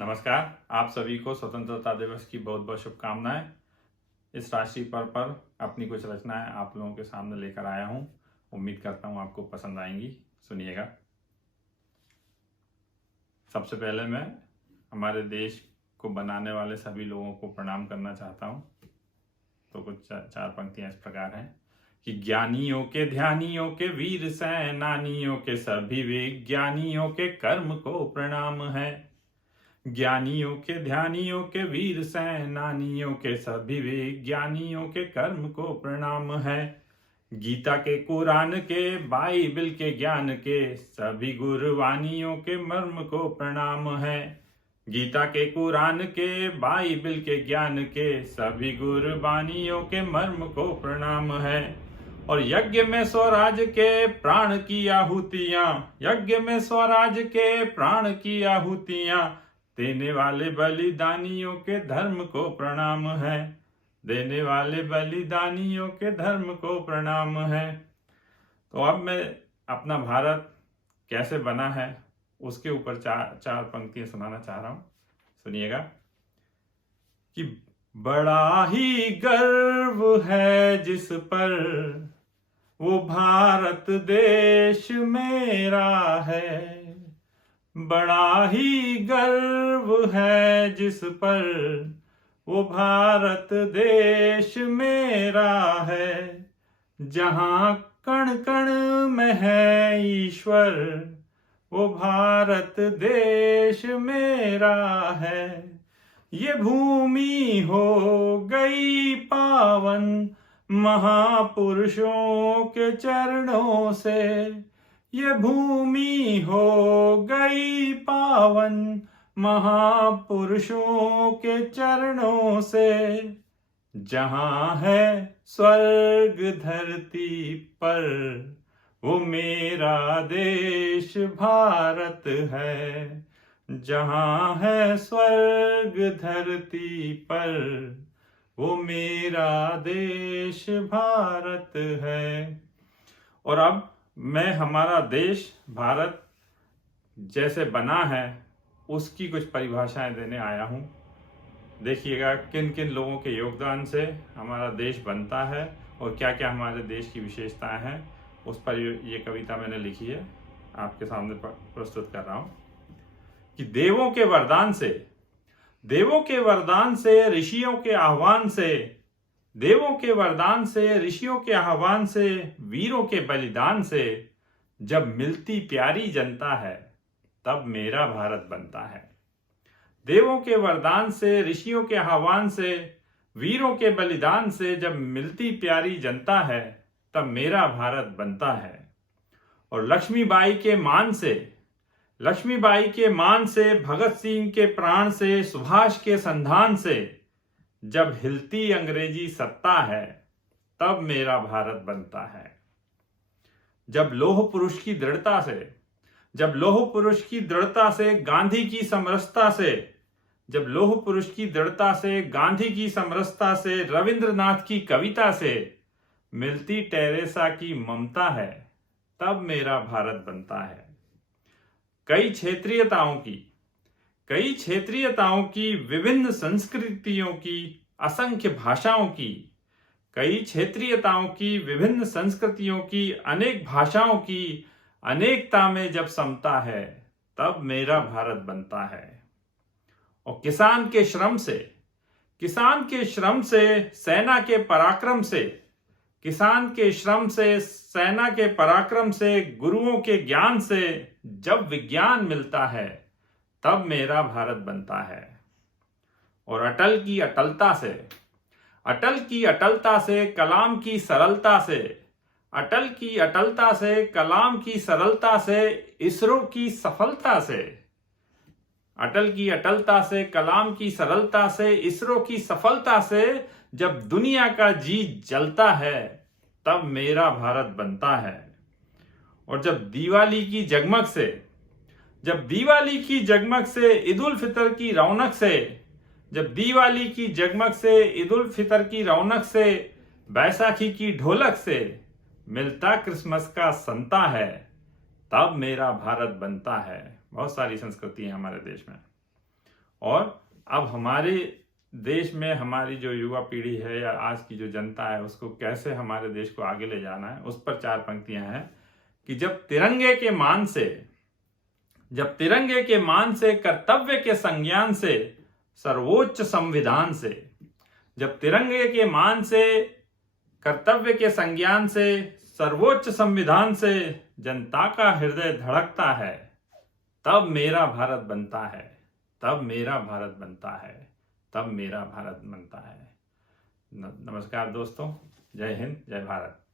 नमस्कार। आप सभी को स्वतंत्रता दिवस की बहुत बहुत शुभकामनाएं। इस राशि पर अपनी कुछ रचनाएं आप लोगों के सामने लेकर आया हूं। उम्मीद करता हूं आपको पसंद आएंगी। सुनिएगा। सबसे पहले मैं हमारे देश को बनाने वाले सभी लोगों को प्रणाम करना चाहता हूं। तो कुछ चार पंक्तियां इस प्रकार हैं कि ज्ञानियों के ध्यानियों के वीर सेनानियों के सभी विज्ञानियों के कर्म को प्रणाम है। ज्ञानियों के ध्यानियों के वीर सेनानियों के सभी विज्ञानियों के कर्म को प्रणाम है। गीता के कुरान के बाइबल के ज्ञान के सभी गुरवानियों के मर्म को प्रणाम है। गीता के कुरान के बाइबल के ज्ञान के सभी गुरबानियों के मर्म को प्रणाम है। और यज्ञ में स्वराज के प्राण की आहुतियां, यज्ञ में स्वराज के प्राण की आहुतियां देने वाले बलिदानियों के धर्म को प्रणाम है। देने वाले बलिदानियों के धर्म को प्रणाम है। तो अब मैं अपना भारत कैसे बना है उसके ऊपर चार पंक्तियां सुनाना चाह रहा हूं। सुनिएगा कि बड़ा ही गर्व है जिस पर वो भारत देश मेरा है। बड़ा ही गर्व है जिस पर वो भारत देश मेरा है। जहां कण कण में है ईश्वर वो भारत देश मेरा है। ये भूमि हो गई पावन महापुरुषों के चरणों से। ये भूमि हो गई पावन महापुरुषों के चरणों से। जहां है स्वर्ग धरती पर वो मेरा देश भारत है। जहां है स्वर्ग धरती पर वो मेरा देश भारत है। और अब मैं हमारा देश भारत जैसे बना है उसकी कुछ परिभाषाएं देने आया हूं। देखिएगा किन किन लोगों के योगदान से हमारा देश बनता है और क्या क्या हमारे देश की विशेषताएं हैं, उस पर ये कविता मैंने लिखी है, आपके सामने प्रस्तुत कर रहा हूं। कि देवों के वरदान से, देवों के वरदान से, ऋषियों के आह्वान से, देवों के वरदान से, ऋषियों के आह्वान से, वीरों के बलिदान से जब मिलती प्यारी जनता है तब मेरा भारत बनता है। देवों के वरदान से, ऋषियों के आह्वान से, वीरों के बलिदान से जब मिलती प्यारी जनता है तब मेरा भारत बनता है। और लक्ष्मीबाई के मान से, लक्ष्मीबाई के मान से, भगत सिंह के प्राण से, सुभाष के संधान से जब हिलती अंग्रेजी सत्ता है तब मेरा भारत बनता है। जब लौह पुरुष की दृढ़ता से, जब लौह पुरुष की दृढ़ता से, गांधी की समरसता से, जब लौह पुरुष की दृढ़ता से, गांधी की समरसता से, रविंद्रनाथ की कविता से मिलती टेरेसा की ममता है तब मेरा भारत बनता है। कई क्षेत्रीयताओं की, विभिन्न संस्कृतियों की, असंख्य भाषाओं की, कई क्षेत्रीयताओं की, विभिन्न संस्कृतियों की, अनेक भाषाओं की अनेकता में जब समता है तब मेरा भारत बनता है। और किसान के श्रम से, किसान के श्रम से, सेना के पराक्रम से, किसान के श्रम से, सेना के पराक्रम से, गुरुओं के ज्ञान से जब विज्ञान मिलता है तब मेरा भारत बनता है। और अटल की अटलता से, अटल की अटलता से, कलाम की सरलता से, अटल की अटलता से, कलाम की सरलता से, इसरो की सफलता से, अटल की अटलता से, कलाम की सरलता से, इसरो की सफलता से जब दुनिया का जी जलता है तब मेरा भारत बनता है। और जब दिवाली की जगमग से, जब दिवाली की जगमग से, ईद उल फितर की रौनक से, जब दिवाली की जगमग से, ईद उल फितर की रौनक से, बैसाखी की ढोलक से मिलता क्रिसमस का संता है तब मेरा भारत बनता है। बहुत सारी संस्कृति है हमारे देश में। और अब हमारे देश में हमारी जो युवा पीढ़ी है या आज की जो जनता है उसको कैसे हमारे देश को आगे ले जाना है, उस पर 4 पंक्तियां हैं कि जब तिरंगे के मान से कर्तव्य के संज्ञान से सर्वोच्च संविधान से, जब तिरंगे के मान से कर्तव्य के संज्ञान से सर्वोच्च संविधान से जनता का हृदय धड़कता है, तब मेरा भारत बनता है, तब मेरा भारत बनता है, तब मेरा भारत बनता है। नमस्कार दोस्तों, जय हिंद, जय भारत।